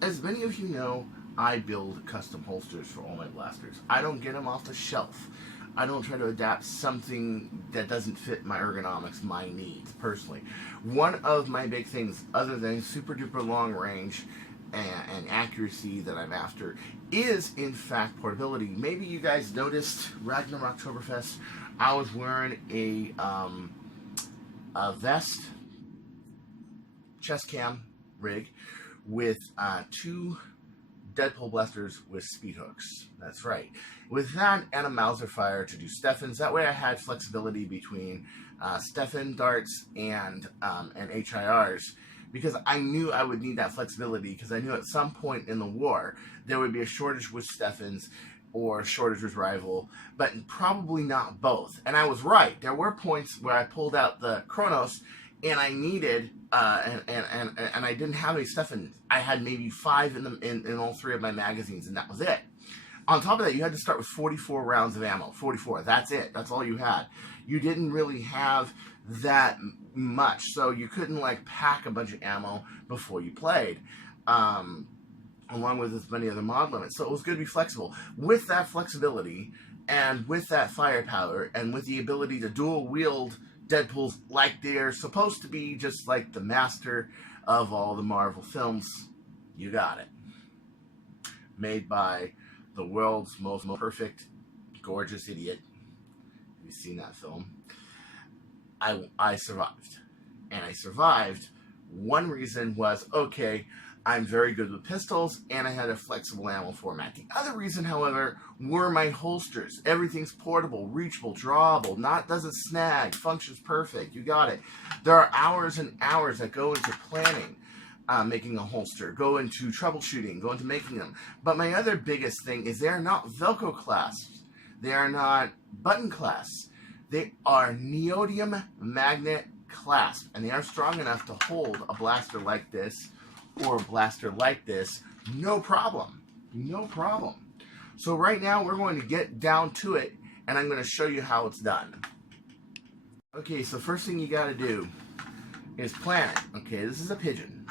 As many of you know, I build custom holsters for all my blasters. I don't get them off the shelf. I don't try to adapt something that doesn't fit my ergonomics, my needs, personally. One of my big things, other than super duper long range and accuracy that I'm after, is in fact portability. Maybe you guys noticed Ragnarok Oktoberfest, I was wearing a vest, chest cam rig with two Deadpool blasters with speed hooks. That's right. With that and a Mauser fire to do Steffens. That way I had flexibility between Steffen darts and HIRs, because I knew I would need that flexibility, because I knew at some point in the war there would be a shortage with Steffens or shortage with rival, but probably not both. And I was right. There were points where I pulled out the Chronos and I needed and I didn't have any Steffen. I had maybe 5 in all 3 of my magazines, and that was it. On top of that, you had to start with 44 rounds of ammo. 44. That's it. That's all you had. You didn't really have that much, so you couldn't like pack a bunch of ammo before you played, along with as many other mod limits. So it was good to be flexible. With that flexibility and with that firepower and with the ability to dual wield Deadpools like they're supposed to be, just like the master of all the Marvel films, you got it. Made by the world's most perfect, gorgeous idiot. Have you seen that film? I survived. And I survived. One reason was, okay, I'm very good with pistols, and I had a flexible ammo format. The other reason, however, were my holsters. Everything's portable, reachable, drawable, doesn't snag, functions perfect. You got it. There are hours and hours that go into planning, making a holster, go into troubleshooting, go into making them. But my other biggest thing is they are not Velcro clasps. They are not button clasps. They are neodymium magnet clasp, and they are strong enough to hold a blaster like this or a blaster like this, no problem. No problem. So right now we're going to get down to it, and I'm going to show you how it's done. Okay, so first thing you got to do is plan it. Okay, this is a pigeon.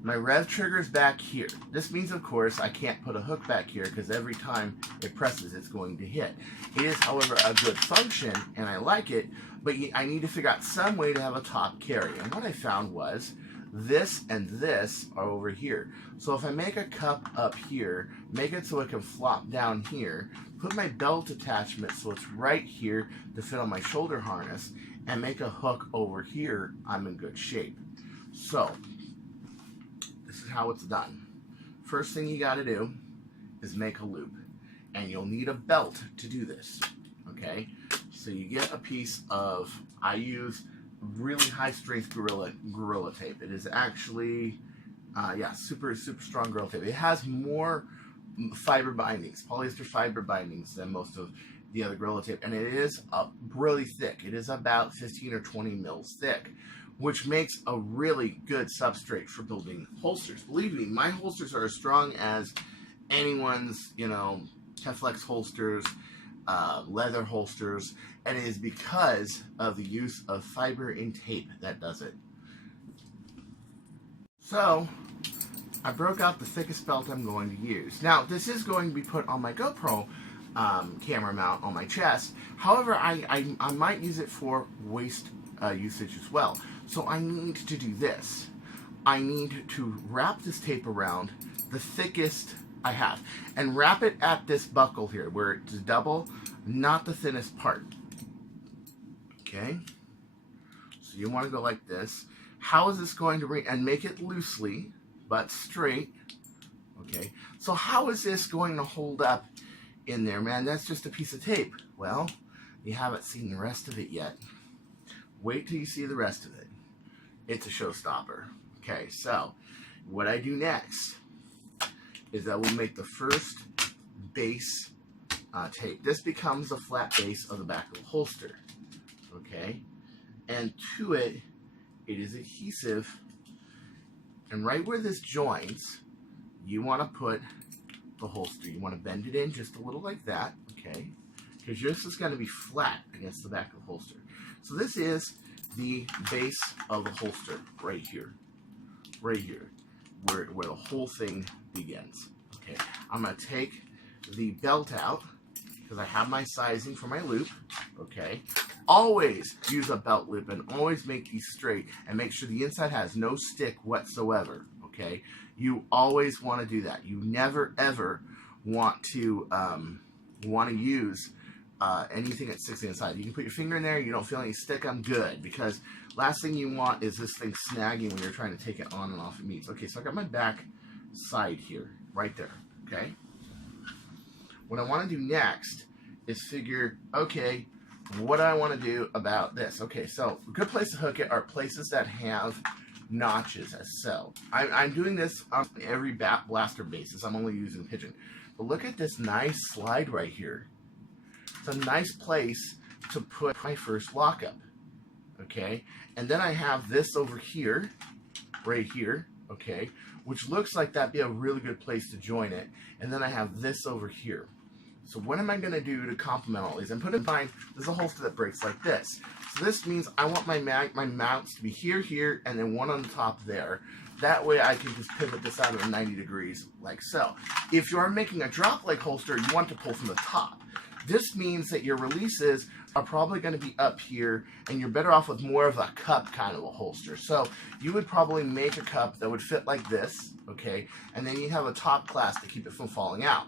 My rev trigger is back here. This means, of course, I can't put a hook back here because every time it presses, it's going to hit. It is, however, a good function, and I like it, but I need to figure out some way to have a top carry. And what I found was this and this are over here. So if I make a cup up here, make it so it can flop down here, put my belt attachment so it's right here to fit on my shoulder harness, and make a hook over here, I'm in good shape. So this is how it's done. First thing you got to do is make a loop, and you'll need a belt to do this. Okay, so you get a piece of, I use really high strength gorilla tape. It is actually super strong gorilla tape. It has more fiber bindings, polyester fiber bindings, than most of the other gorilla tape, and it is really thick. It is about 15 or 20 mils thick, which makes a really good substrate for building holsters. Believe me, my holsters are as strong as anyone's, Teflex holsters, leather holsters, and it is because of the use of fiber and tape that does it. So I broke out the thickest belt I'm going to use. Now this is going to be put on my GoPro camera mount on my chest. However, I might use it for waist usage as well. So I need to do this. I need to wrap this tape around the thickest I have, and wrap it at this buckle here where it's double, not the thinnest part. Okay, so you want to go like this. How is this going to and make it loosely but straight? Okay, so how is this going to hold up in there, man? That's just a piece of tape. Well, you haven't seen the rest of it yet. Wait till you see the rest of it. It's a showstopper. Okay, so what I do next is I will make the first base tape. This becomes the flat base of the back of the holster. Okay, and to it, it is adhesive, and right where this joins, you want to put the holster. You want to bend it in just a little like that, okay, because this is going to be flat against the back of the holster. So this is the base of the holster right here, where the whole thing begins. Okay, I'm going to take the belt out because I have my sizing for my loop. Okay, always use a belt loop and always make these straight and make sure the inside has no stick whatsoever. Okay, you always want to do that. You never ever want to use anything that sticks inside. You can put your finger in there, you don't feel any stick, I'm good, because last thing you want is this thing snagging when you're trying to take it on and off of meats. Okay, so I got my back side here, right there, okay? What I want to do next is figure, okay, what do I want to do about this? Okay, so a good place to hook it are places that have notches as so. I'm doing this on every blaster basis. I'm only using Pigeon. But look at this nice slide right here. It's a nice place to put my first lockup, okay? And then I have this over here, right here, okay, which looks like that'd be a really good place to join it. And then I have this over here. So what am I going to do to complement all these? And put in mind, there's a holster that breaks like this. So this means I want my mounts to be here, here, and then one on the top there. That way I can just pivot this out at 90 degrees like so. If you are making a drop leg holster, you want to pull from the top. This means that your releases are probably going to be up here, and you're better off with more of a cup kind of a holster. So you would probably make a cup that would fit like this, okay, and then you have a top clasp to keep it from falling out.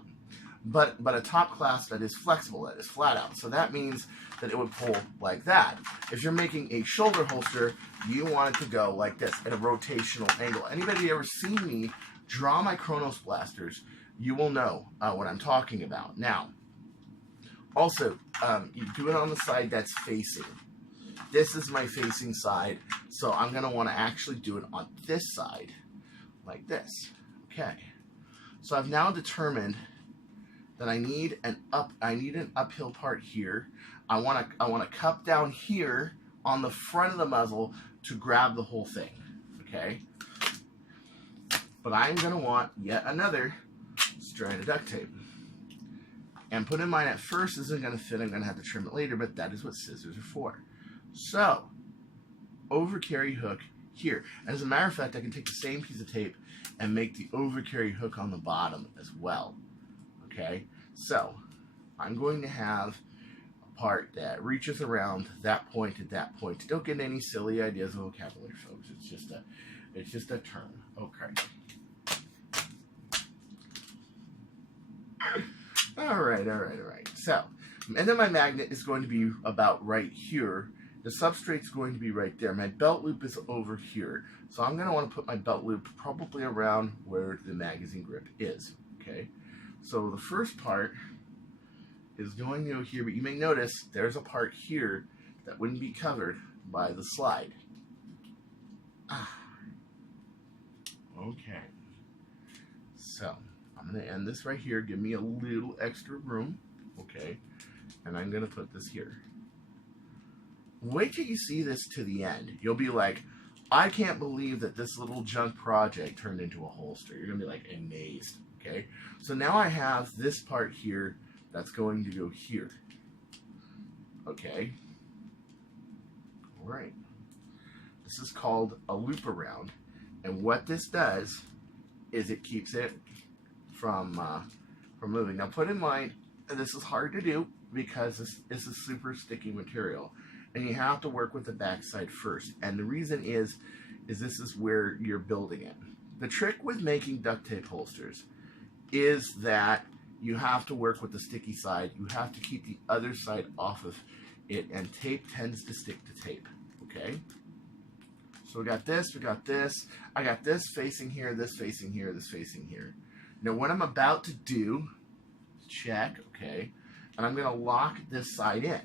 But a top clasp that is flexible, that is flat out. So that means that it would pull like that. If you're making a shoulder holster, you want it to go like this at a rotational angle. Anybody ever seen me draw my Kronos blasters, you will know what I'm talking about. Now, also, you do it on the side that's facing. This is my facing side, so I'm going to want to actually do it on this side, like this. Okay. So I've now determined that I need an uphill part here. I want to cup down here on the front of the muzzle to grab the whole thing. Okay. But I'm going to want yet another strand of duct tape. And put in mind, at first, this isn't going to fit. I'm going to have to trim it later, but that is what scissors are for. So, overcarry hook here. And as a matter of fact, I can take the same piece of tape and make the overcarry hook on the bottom as well. Okay? So, I'm going to have a part that reaches around that point to that point. Don't get any silly ideas of vocabulary, folks. It's just a term. Okay. All right. So, and then my magnet is going to be about right here. The substrate's going to be right there. My belt loop is over here. So I'm going to want to put my belt loop probably around where the magazine grip is. Okay. So the first part is going to go here, but you may notice there's a part here that wouldn't be covered by the slide. Okay. So I'm going to end this right here. Give me a little extra room. Okay. And I'm going to put this here. Wait till you see this to the end. You'll be like, I can't believe that this little junk project turned into a holster. You're going to be like amazed. Okay. So now I have this part here that's going to go here. Okay. All right. This is called a loop around. And what this does is it keeps it from moving. Now put in mind, this is hard to do because this is super sticky material. And you have to work with the backside first. And the reason is this is where you're building it. The trick with making duct tape holsters is that you have to work with the sticky side. You have to keep the other side off of it. And tape tends to stick to tape. Okay? So we got this, I got this facing here, this facing here, this facing here. Now what I'm about to do, check, okay, and I'm going to lock this side in.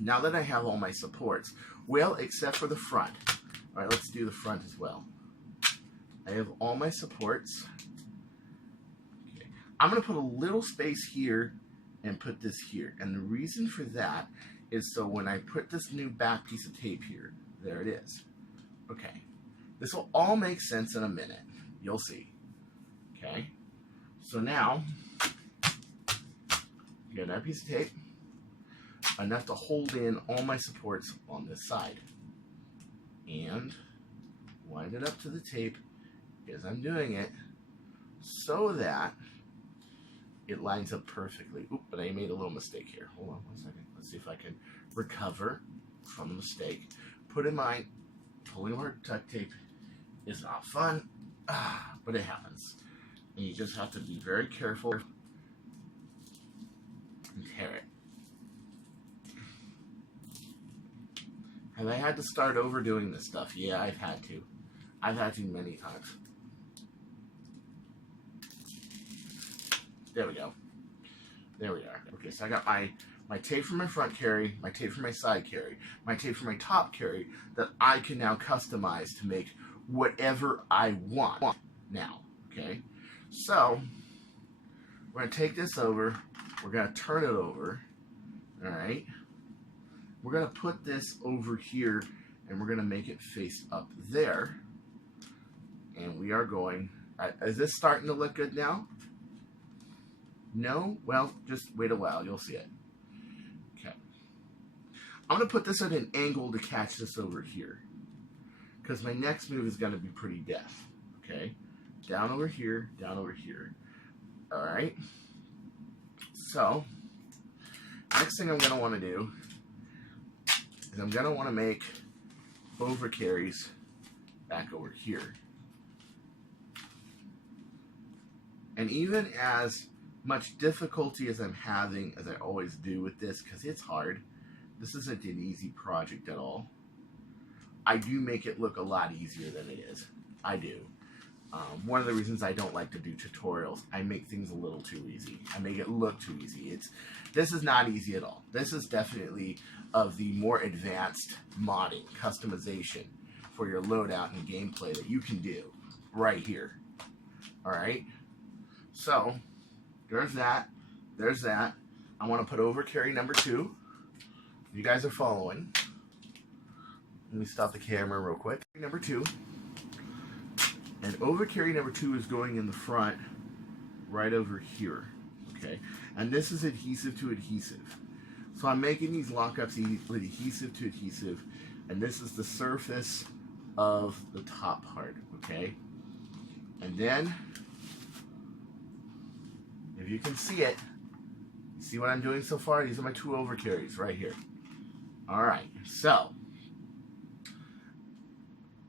Now that I have all my supports, well, except for the front. All right, let's do the front as well. I have all my supports. Okay. I'm going to put a little space here and put this here. And the reason for that is so when I put this new back piece of tape here, there it is. Okay, this will all make sense in a minute. You'll see. Okay, so now you got that piece of tape, enough to hold in all my supports on this side, and wind it up to the tape as I'm doing it, so that it lines up perfectly. Oop, but I made a little mistake here. Hold on 1 second. Let's see if I can recover from the mistake. Put in mind, pulling apart duct tape is not fun, but it happens. And you just have to be very careful and tear it. Have I had to start over doing this stuff? Yeah, I've had to. I've had to many times. There we go. There we are. Okay, so I got my tape for my front carry, my tape for my side carry, my tape for my top carry that I can now customize to make whatever I want now. Okay, so we're going to take this over. We're going to turn it over. All right. We're going to put this over here and we're going to make it face up there. And we are going, is this starting to look good now? No? Well, just wait a while. You'll see it. Okay. I'm going to put this at an angle to catch this over here, because my next move is going to be pretty deft. Okay. Down over here, down over here. All right. So, next thing I'm going to want to do is I'm going to want to make over carries back over here. And even as much difficulty as I'm having, as I always do with this, because it's hard, this isn't an easy project at all. I do make it look a lot easier than it is. I do. One of the reasons I don't like to do tutorials, I make things a little too easy. I make it look too easy. This is not easy at all. This is definitely of the more advanced modding, customization for your loadout and gameplay that you can do right here. All right. So there's that. There's that. I want to put over carry number 2. You guys are following. Let me stop the camera real quick. Number 2. And over carry number 2 is going in the front right over here. Okay. And this is adhesive to adhesive. So I'm making these lockups with adhesive to adhesive. And this is the surface of the top part. Okay. And then, if you can see it, see what I'm doing so far? These are my 2 over carries right here. All right, so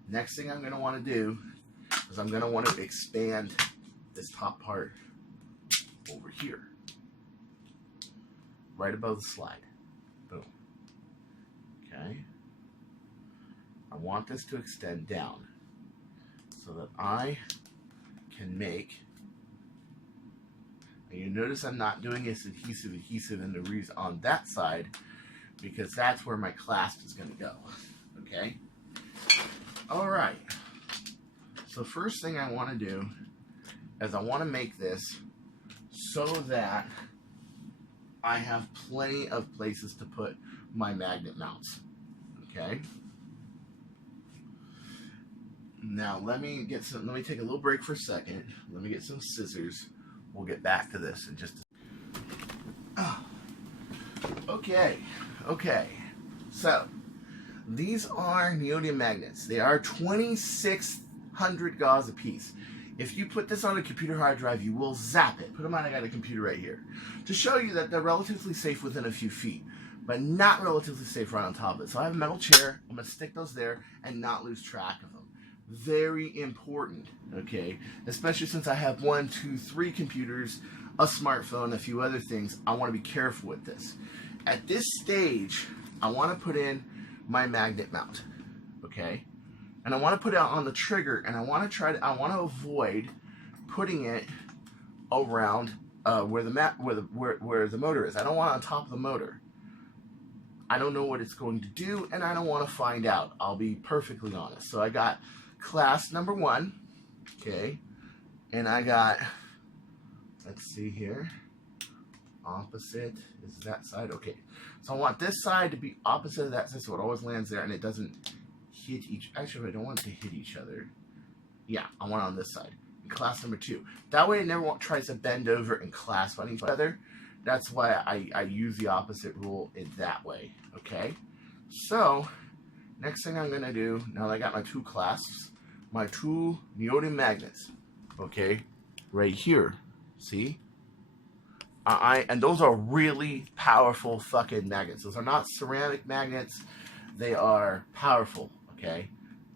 next thing I'm going to want to do is I'm going to want to expand this top part over here, right above the slide. Boom. Okay. I want this to extend down so that I can make. And you notice I'm not doing this adhesive in the reason on that side, because that's where my clasp is going to go. Okay? All right. So first thing I want to do is I want to make this so that I have plenty of places to put my magnet mounts. Okay? Now let me take a little break for a second. Let me get some scissors. We'll get back to this in just a Okay. So, these are neodymium magnets. They are 2,600 gauze a piece. If you put this on a computer hard drive, you will zap it. Put them on, I got a computer right here. To show you that they're relatively safe within a few feet, but not relatively safe right on top of it. So I have a metal chair. I'm going to stick those there and not lose track of them. Very important, okay? Especially since I have 1, 2, 3 computers, a smartphone, a few other things. I want to be careful with this. At this stage, I want to put in my magnet mount, okay? And I want to put it on the trigger, and I want to avoid putting it around where the motor is. I don't want it on top of the motor. I don't know what it's going to do, and I don't want to find out. I'll be perfectly honest. So I got Clasp number 1, okay, and I got, let's see here, opposite is that side, okay. So I want this side to be opposite of that side, so it always lands there and it doesn't hit each, actually I don't want it to hit each other. Yeah, I want it on this side. And Clasp number 2. That way it never tries to bend over and clasp on each other. That's why I use the opposite rule in that way, okay. So, next thing I'm going to do, now that I got my 2 clasps, my 2 neodymium magnets, okay, right here. See? And those are really powerful fucking magnets. Those are not ceramic magnets. They are powerful, okay?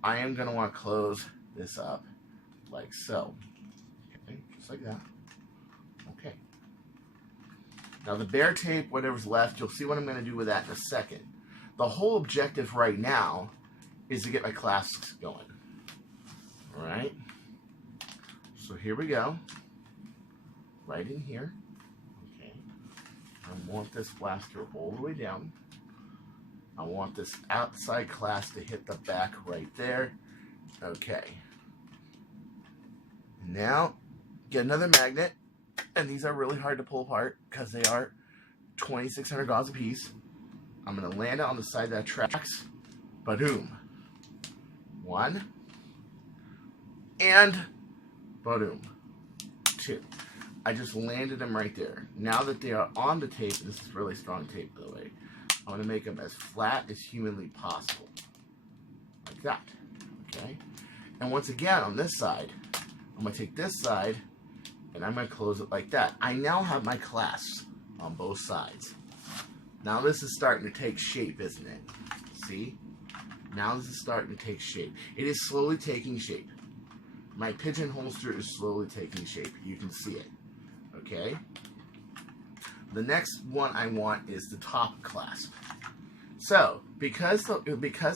I am going to want to close this up like so. Okay, just like that. Okay. Now the bare tape, whatever's left, you'll see what I'm going to do with that in a second. The whole objective right now is to get my clasps going. Alright? So here we go. Right in here. Okay. I want this blaster all the way down. I want this outside clasp to hit the back right there. Okay. Now, get another magnet. And these are really hard to pull apart because they are 2,600 gauge a piece. I'm going to land it on the side that tracks. Ba-doom. 1. And ba-doom. 2. I just landed them right there. Now that they are on the tape, this is really strong tape by the way, I'm going to make them as flat as humanly possible. Like that. Okay? And once again, on this side, I'm going to take this side and I'm going to close it like that. I now have my clasps on both sides. Now this is starting to take shape, isn't it? See? Now this is starting to take shape. It is slowly taking shape. My pigeon holster is slowly taking shape. You can see it. Okay? The next one I want is the top clasp. So, because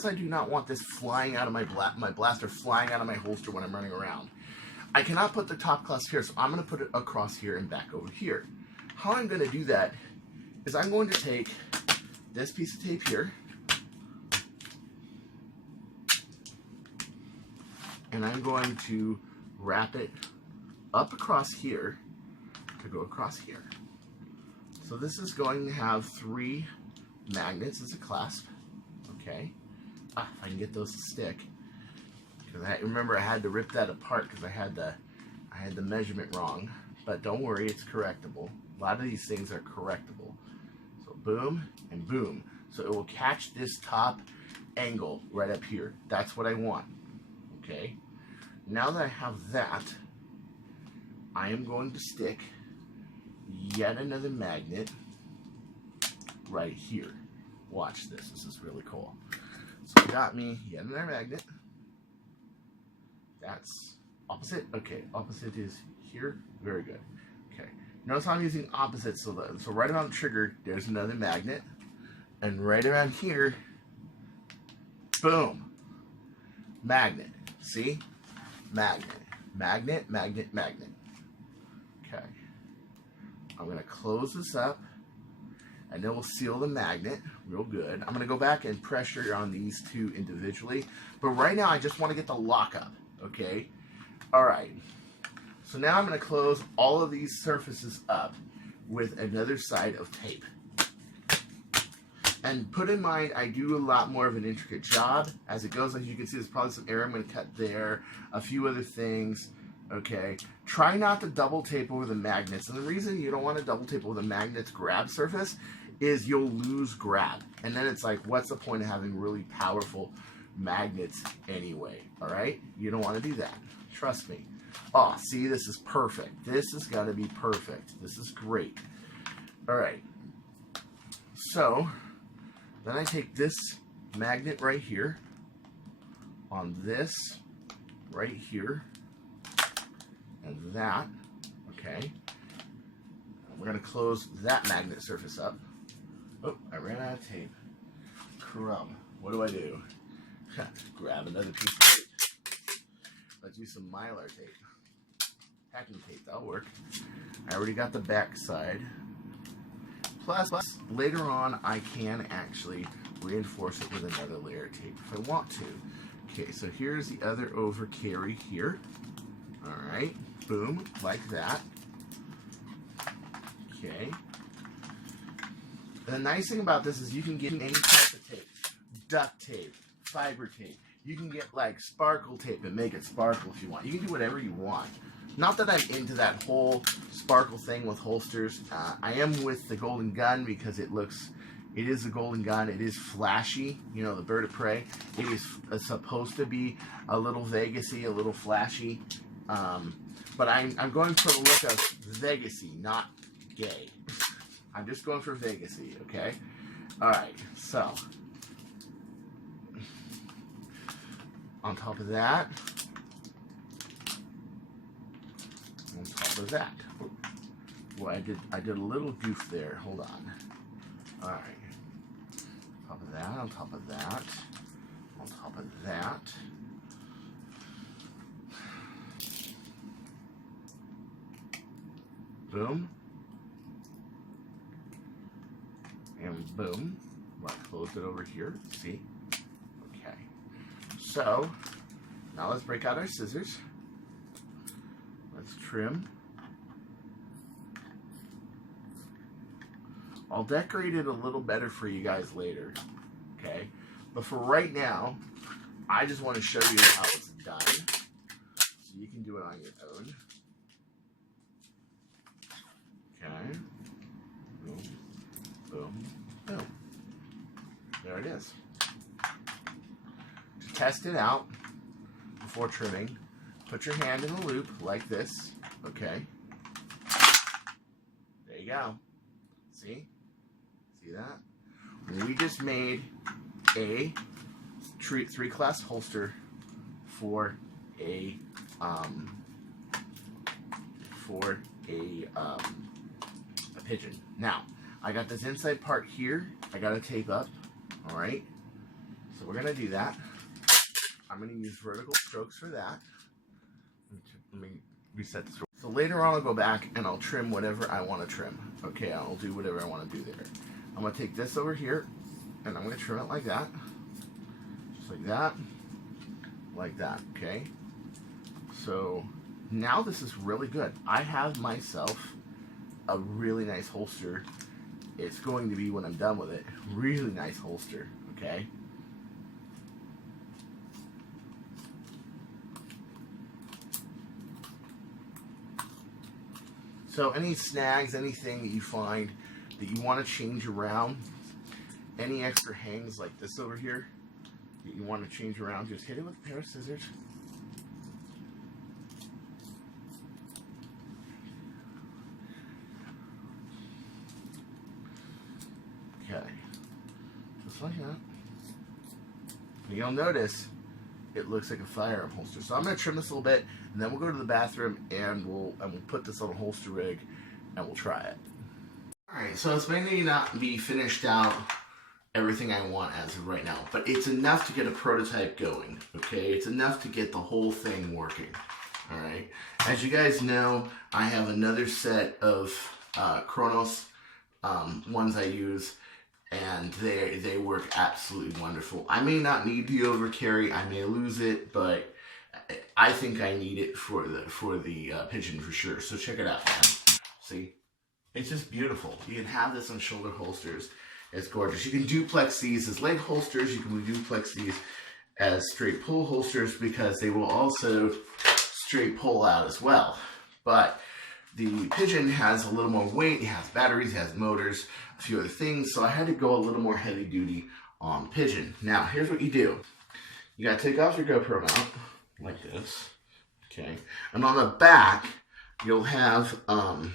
I do not want this flying out of my blaster flying out of my holster when I'm running around, I cannot put the top clasp here, so I'm going to put it across here and back over here. How I'm going to do that is I'm going to take this piece of tape here, and I'm going to wrap it up across here to go across here. So this is going to have 3 magnets as a clasp. Okay. If I can get those to stick. Because remember I had to rip that apart because I had the measurement wrong. But don't worry, it's correctable. A lot of these things are correctable. So boom and boom. So it will catch this top angle right up here. That's what I want. Okay. Now that I have that, I am going to stick yet another magnet right here. Watch this. This is really cool. So I got me yet another magnet. That's opposite. Okay, opposite is here. Very good. Okay. Notice I'm using opposite. So right around the trigger, there's another magnet. And right around here, boom. Magnet. See? Magnet. Magnet, magnet, magnet. Okay. I'm going to close this up. And then we'll seal the magnet real good. I'm going to go back and pressure on these 2 individually. But right now, I just want to get the lock up. Okay? Alright. So now I'm going to close all of these surfaces up with another side of tape. And put in mind, I do a lot more of an intricate job as it goes. As you can see, there's probably some air I'm going to cut there. A few other things. Okay? Try not to double tape over the magnets. And the reason you don't want to double tape over the magnets grab surface is you'll lose grab. And then it's like, what's the point of having really powerful magnets anyway? Alright? You don't want to do that. Trust me. Oh, see, this is perfect. This is going to be perfect. This is great. Alright. So, then I take this magnet right here on this right here and that. Okay. We're going to close that magnet surface up. Oh, I ran out of tape. Crumb. What do? Grab another piece of tape. Let's use some mylar tape. Packing tape, that'll work. I already got the back side. Plus, later on, I can actually reinforce it with another layer of tape if I want to. Okay, so here's the other over carry here. Alright, boom, like that. Okay. The nice thing about this is you can get any type of tape. Duct tape, fiber tape. You can get like sparkle tape and make it sparkle if you want. You can do whatever you want. Not that I'm into that whole sparkle thing with holsters. I am with the Golden Gun because it is a Golden Gun. It is flashy, you know, the bird of prey. It is supposed to be a little Vegas-y, a little flashy. But I'm going for the look of Vegas-y, not gay. I'm just going for Vegas-y, okay? Alright, so on top of that, well, I did a little goof there. Hold on. Alright. On top of that, on top of that, on top of that. Boom. And boom. Well, I closed it over here. See? Okay. So, now let's break out our scissors. Let's trim. I'll decorate it a little better for you guys later. Okay? But for right now, I just want to show you how it's done. So you can do it on your own. Okay. Boom, boom, boom. There it is. To test it out before trimming, put your hand in a loop like this. Okay. There you go. See? See that? We just made a three clasp holster for a pigeon. Now, I got this inside part here. I got to tape up. All right. So we're gonna do that. I'm gonna use vertical strokes for that. Let me reset this. So later on, I'll go back and I'll trim whatever I want to trim. Okay, I'll do whatever I want to do there. I'm gonna take this over here and I'm gonna trim it like that, just like that. Okay. So now this is really good. I have myself a really nice holster. It's going to be, when I'm done with it, really nice holster. Okay. So any snags, anything that you find that you want to change around, any extra hangs like this over here that you want to change around, just hit it with a pair of scissors. Okay, just like that. And you'll notice it looks like a firearm holster. So I'm going to trim this a little bit, and then we'll go to the bathroom and we'll put this on a holster rig and we'll try it. Alright, so it's may not be finished out everything I want as of right now, but it's enough to get a prototype going, okay? It's enough to get the whole thing working, alright? As you guys know, I have another set of Kronos ones I use, and they work absolutely wonderful. I may not need the overcarry, I may lose it, but I think I need it for the pigeon for sure. So check it out, man. See, it's just beautiful. You can have this on shoulder holsters. It's gorgeous. You can duplex these as leg holsters. You can duplex these as straight pull holsters because they will also straight pull out as well. But the pigeon has a little more weight. It has batteries, it has motors, a few other things. So I had to go a little more heavy duty on pigeon. Now, here's what you do. You gotta take off your GoPro mount like this, okay? And on the back, you'll have a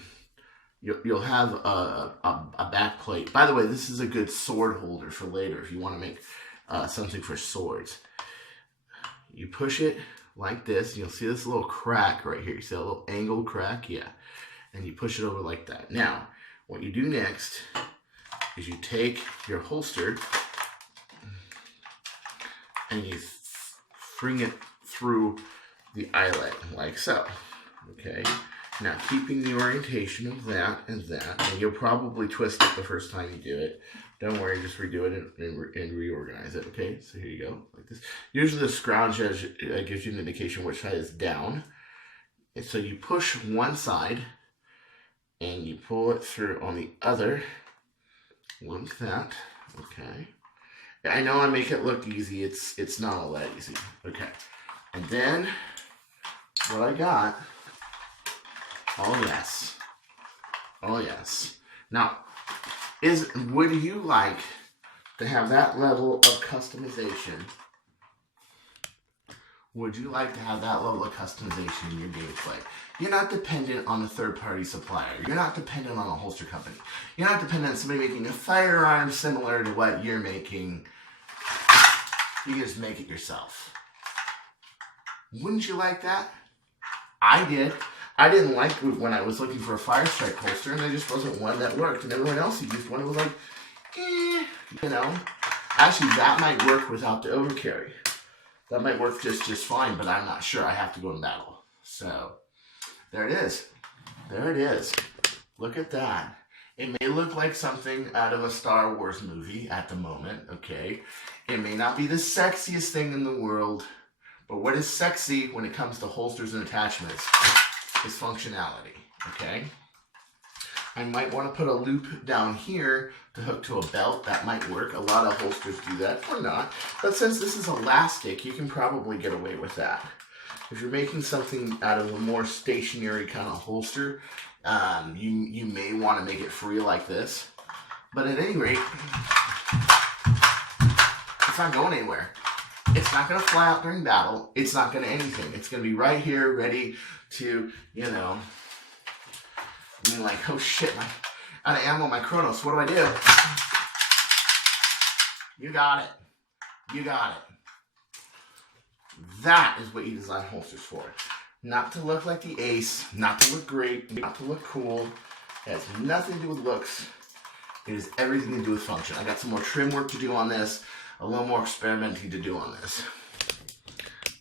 back plate. By the way, this is a good sword holder for later if you want to make something for swords. You push it like this. You'll see this little crack right here. You see a little angled crack? Yeah. And you push it over like that. Now, what you do next is you take your holster and you bring it through the eyelet like so. Okay. Now, keeping the orientation of that and that, and you'll probably twist it the first time you do it. Don't worry, just redo it and reorganize it, okay? So here you go, like this. Usually the scrounge edge gives you an indication which side is down. And so you push one side, and you pull it through on the other, like that, okay? I know I make it look easy, it's not all that easy, okay? And then, what I got, oh yes. Oh yes. Now, would you like to have that level of customization Would you like to have that level of customization in your gameplay? You're not dependent on a third-party supplier. You're not dependent on a holster company. You're not dependent on somebody making a firearm similar to what you're making. You can just make it yourself. Wouldn't you like that? I did. I didn't like when I was looking for a Fire Strike holster, and there just wasn't one that worked. And everyone else who used one, it was like, you know. Actually, that might work without the overcarry. That might work just fine, but I'm not sure. I have to go in battle. So, there it is. There it is. Look at that. It may look like something out of a Star Wars movie at the moment, okay? It may not be the sexiest thing in the world, but what is sexy when it comes to holsters and attachments is functionality, okay? I might want to put a loop down here to hook to a belt. That might work. A lot of holsters do that, or not. But since this is elastic, you can probably get away with that. If you're making something out of a more stationary kind of holster, you may want to make it free like this. But at any rate, it's not going anywhere. It's not going to fly out during battle. It's not going to anything. It's going to be right here, ready to, you know, I mean, like, oh shit, out of ammo, my Chronos, what do? You got it. You got it. That is what you design holsters for. Not to look like the ace, not to look great, not to look cool. It has nothing to do with looks. It has everything to do with function. I got some more trim work to do on this, a little more experimenting to do on this.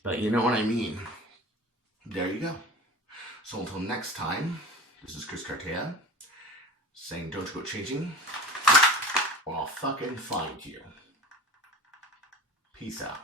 But you know what I mean. There you go. So until next time, this is Chris Cartaya saying don't go changing or I'll fucking find you. Peace out.